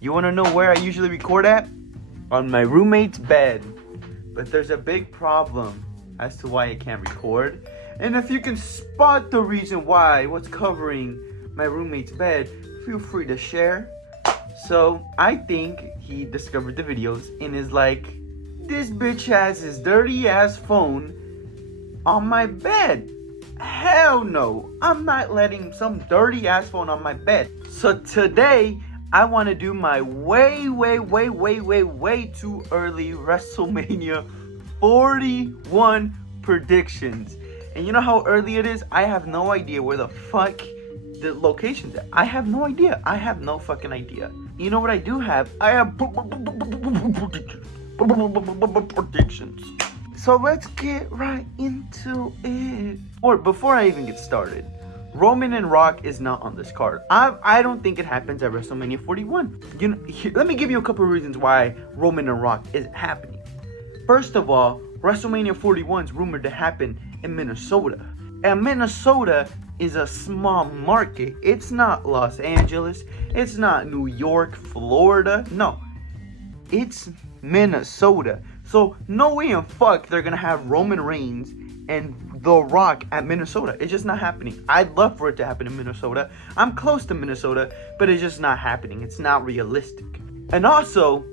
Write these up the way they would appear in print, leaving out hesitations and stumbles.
You wanna know where I usually record at? On my roommate's bed. But there's a big problem as to why I can't record. And if you can spot the reason why, what's covering my roommate's bed, feel free to share. So I think he discovered the videos and is like, this bitch has his dirty ass phone on my bed. Hell no, I'm not letting some dirty ass phone on my bed. So today, I want to do my way too early WrestleMania 41 predictions. And you know how early it is? I have no idea where the fuck the location's at. I have no idea. I have no fucking idea. You know what I do have? I have predictions. So let's get right into it. Or before I even get started, Roman and Rock is not on this card. I don't think it happens at WrestleMania 41. Let me give you a couple of reasons why Roman and Rock isn't happening. First of all, WrestleMania 41 is rumored to happen in Minnesota. And Minnesota is a small market. It's not Los Angeles. It's not New York, Florida. No, it's Minnesota. So no way in fuck they're gonna have Roman Reigns and The Rock at Minnesota. It's just not happening. I'd love for it to happen in Minnesota. I'm close to Minnesota, but it's just not happening. It's not realistic. And also,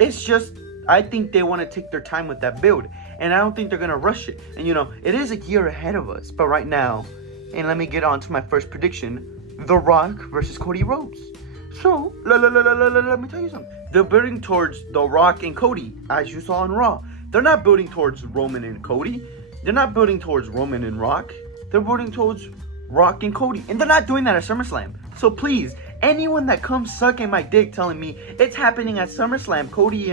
it's just, I think they want to take their time with that build. And I don't think they're gonna rush it. And you know, it is a year ahead of us. But right now, and let me get on to my first prediction, The Rock versus Cody Rhodes. So, let me tell you something. They're building towards The Rock and Cody, as you saw on Raw. They're not building towards Roman and Cody. They're not building towards Roman and Rock. They're building towards Rock and Cody. And they're not doing that at SummerSlam. So please, anyone that comes sucking my dick telling me it's happening at SummerSlam, Cody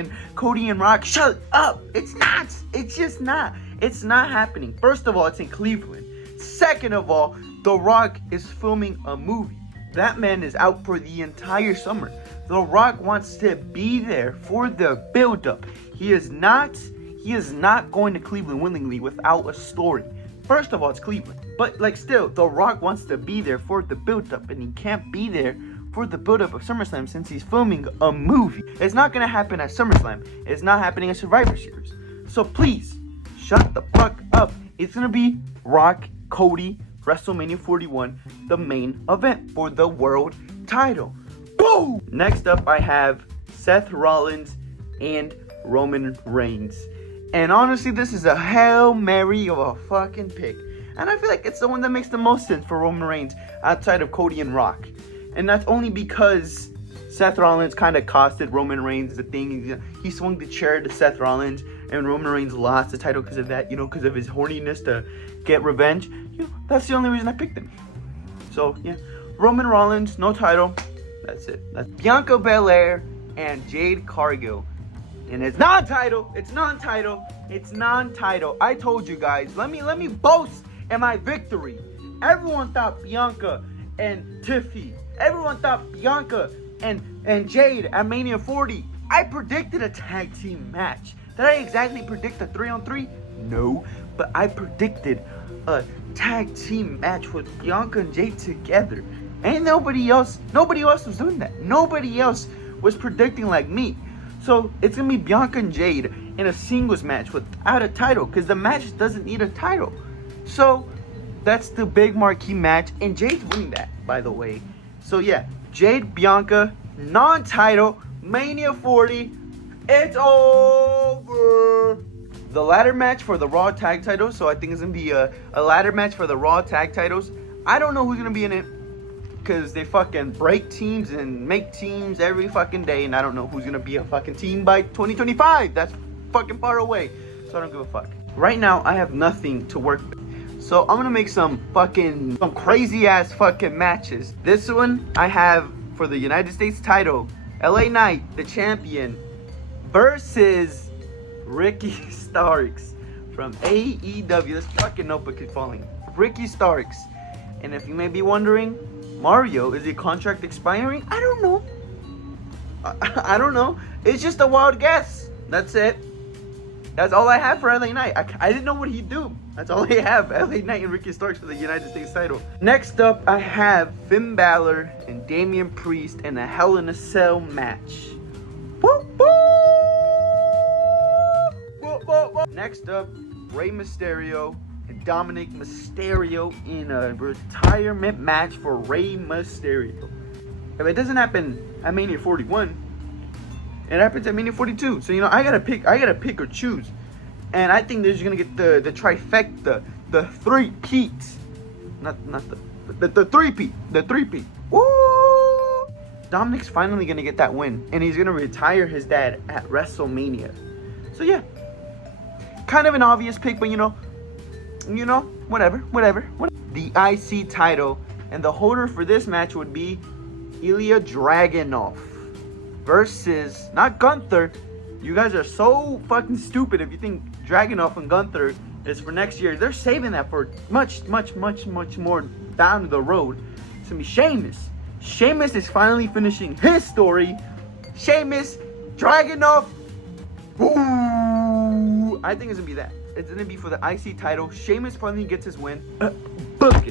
and Rock, shut up. It's not. It's just not. It's not happening. First of all, it's in Cleveland. Second of all, The Rock is filming a movie. That man is out for the entire summer. The Rock wants to be there for the build-up. He is not going to Cleveland willingly without a story. First of all, it's Cleveland. But like still, The Rock wants to be there for the build-up, and he can't be there for the build-up of SummerSlam since he's filming a movie. It's not gonna happen at SummerSlam. It's not happening at Survivor Series. So please, shut the fuck up. It's gonna be Rock, Cody, WrestleMania 41, the main event for the world title. Boom! Next up, I have Seth Rollins and Roman Reigns. And honestly, this is a Hail Mary of a fucking pick. And I feel like it's the one that makes the most sense for Roman Reigns outside of Cody and Rock. And that's only because Seth Rollins kind of costed Roman Reigns the thing. He swung the chair to Seth Rollins, and Roman Reigns lost the title because of that, because of his horniness to get revenge. That's the only reason I picked him. So, yeah. Roman Rollins, no title. That's it. That's Bianca Belair and Jade Cargill. And it's non-title. It's non-title. It's non-title. I told you guys. Let me boast in my victory. Everyone thought Bianca and Tiffy. Everyone thought Bianca and Jade at Mania 40. I predicted a tag team match. Did I exactly predict a 3-on-3? No. But I predicted a tag team match with Bianca and Jade together. Ain't nobody else was doing that. Nobody else was predicting like me. So it's gonna be Bianca and Jade in a singles match without a title, because the match doesn't need a title. So that's the big marquee match, and Jade's winning that, by the way. So yeah, Jade, Bianca, non-title, Mania 40, it's over. The ladder match for the Raw tag titles, so I think it's gonna be a ladder match for the Raw tag titles. I don't know who's gonna be in it, because they fucking break teams and make teams every fucking day, and I don't know who's gonna be a fucking team by 2025. That's fucking far away, so I don't give a fuck. Right now, I have nothing to work with, so I'm gonna make some crazy ass fucking matches. This one I have for the United States title, LA Knight, the champion, versus Ricky Starks from AEW. This fucking notebook is falling. Ricky Starks. And if you may be wondering, Mario, is the contract expiring? I don't know. I don't know. It's just a wild guess. That's it. That's all I have for LA Knight. I didn't know what he'd do. That's all I have. LA Knight and Ricky Starks for the United States title. Next up, I have Finn Balor and Damian Priest in a Hell in a Cell match. Woo, woo! Woo, woo, woo. Next up, Rey Mysterio and Dominic Mysterio in a retirement match for Rey Mysterio. If it doesn't happen at Mania 41, it happens at Mania 42. So I gotta pick or choose. And I think they're just gonna get the trifecta, the three-peats. Not the three-peat. The three-peat. Woo! Dominic's finally gonna get that win. And he's gonna retire his dad at WrestleMania. So yeah. Kind of an obvious pick, but whatever. The IC title. And the holder for this match would be Ilya Dragunov versus, not Gunther. You guys are so fucking stupid if you think Dragunov and Gunther is for next year. They're saving that for much more down the road. It's gonna be Sheamus. Sheamus is finally finishing his story. Sheamus, Dragunov. Ooh, I think it's gonna be that. It's gonna be for the IC title. Sheamus finally gets his win. Book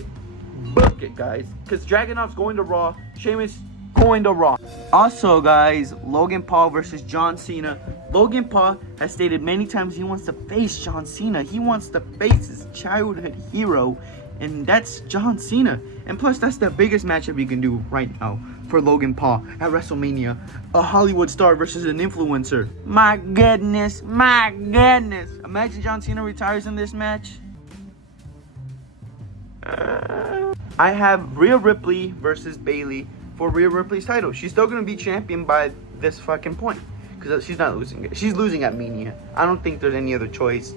it, guys. Because Dragunov's going to Raw. Sheamus going to Raw. Also, guys, Logan Paul versus John Cena. Logan Paul has stated many times he wants to face John Cena. He wants to face his childhood hero, and that's John Cena. And plus, that's the biggest matchup you can do right now for Logan Paul at WrestleMania. A Hollywood star versus an influencer. My goodness. Imagine John Cena retires in this match. I have Rhea Ripley versus Bayley for Rhea Ripley's title. She's still going to be champion by this fucking point. Because she's not losing it. She's losing at Mania. I don't think there's any other choice.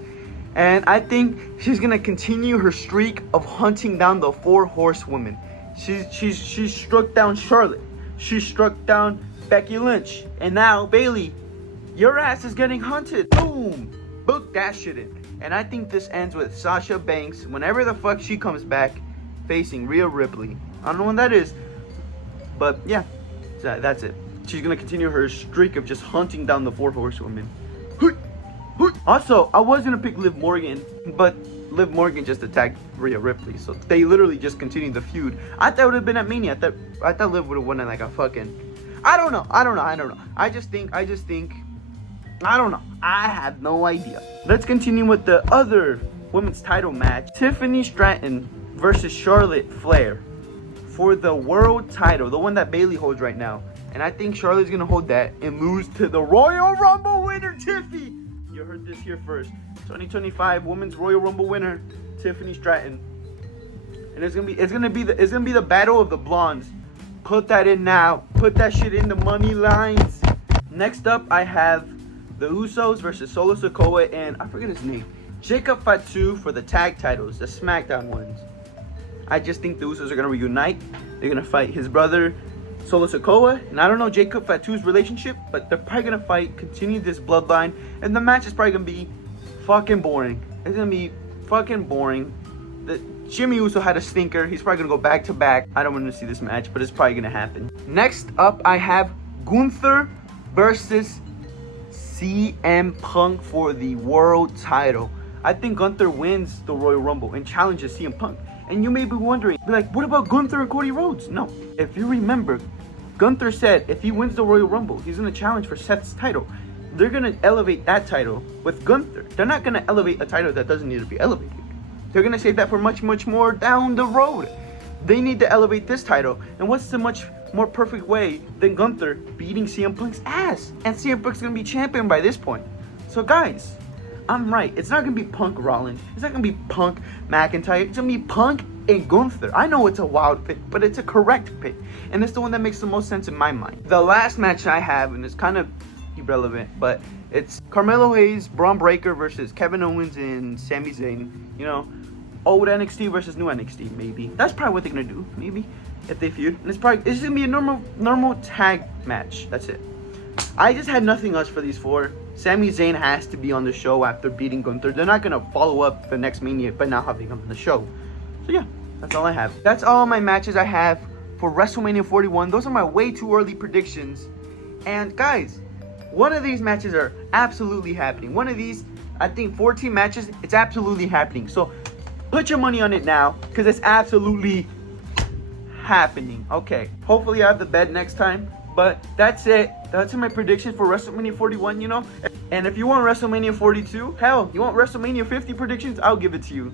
And I think she's going to continue her streak of hunting down the 4 horsewomen. She's struck down Charlotte. She struck down Becky Lynch. And now, Bayley, your ass is getting hunted. Boom. Book that shit in. And I think this ends with Sasha Banks, whenever the fuck she comes back, facing Rhea Ripley. I don't know when that is. But yeah, that's it. She's going to continue her streak of just hunting down the 4 horsewomen. Also, I was going to pick Liv Morgan, but Liv Morgan just attacked Rhea Ripley. So they literally just continued the feud. I thought it would have been at Mania. I thought Liv would have won it like a fucking... I don't know. I just think... I don't know. I have no idea. Let's continue with the other women's title match. Tiffany Stratton versus Charlotte Flair for the world title. The one that Bayley holds right now. And I think Charlotte's going to hold that and lose to the Royal Rumble winner, Tiffy. You heard this here first. 2025 Women's Royal Rumble winner, Tiffany Stratton. And it's gonna be the battle of the blondes. Put that in now. Put that shit in the money lines. Next up, I have the Usos versus Solo Sikoa and I forget his name, Jacob Fatu for the tag titles, the SmackDown ones. I just think the Usos are gonna reunite. They're gonna fight his brother Solo Sikoa, and I don't know Jacob Fatu's relationship, but they're probably gonna fight, continue this bloodline, and the match is probably gonna be fucking boring. It's gonna be fucking boring. Jimmy Uso had a stinker. He's probably gonna go back to back. I don't want to see this match, but it's probably gonna happen. Next up, I have Gunther versus CM Punk for the world title. I think Gunther wins the Royal Rumble and challenges CM Punk. And you may be wondering, what about Gunther and Cody Rhodes? No. If you remember, Gunther said if he wins the Royal Rumble, he's going to challenge for Seth's title. They're going to elevate that title with Gunther. They're not going to elevate a title that doesn't need to be elevated. They're going to save that for much more down the road. They need to elevate this title. And what's the much more perfect way than Gunther beating CM Punk's ass? And CM Punk's going to be champion by this point. So guys, I'm right. It's not going to be Punk Rollins. It's not going to be Punk McIntyre. It's going to be Punk and Gunther. I know it's a wild pick, but it's a correct pick. And it's the one that makes the most sense in my mind. The last match I have, and it's kind of irrelevant, but it's Carmelo Hayes, Braun Breaker versus Kevin Owens and Sami Zayn. You know, old NXT versus new NXT, maybe. That's probably what they're going to do, maybe, if they feud. And it's just going to be a normal tag match. That's it. I just had nothing else for these 4. Sami Zayn has to be on the show after beating Gunther. They're not going to follow up the next Mania by not having him on the show. So yeah, that's all I have. That's all my matches I have for WrestleMania 41. Those are my way too early predictions. And guys, one of these matches are absolutely happening. One of these, I think 14 matches, it's absolutely happening. So Put your money on it now, because it's absolutely happening. Okay, hopefully I have the bed next time. But that's it. That's my prediction for WrestleMania 41, you know? And if you want WrestleMania 42, hell, you want WrestleMania 50 predictions, I'll give it to you.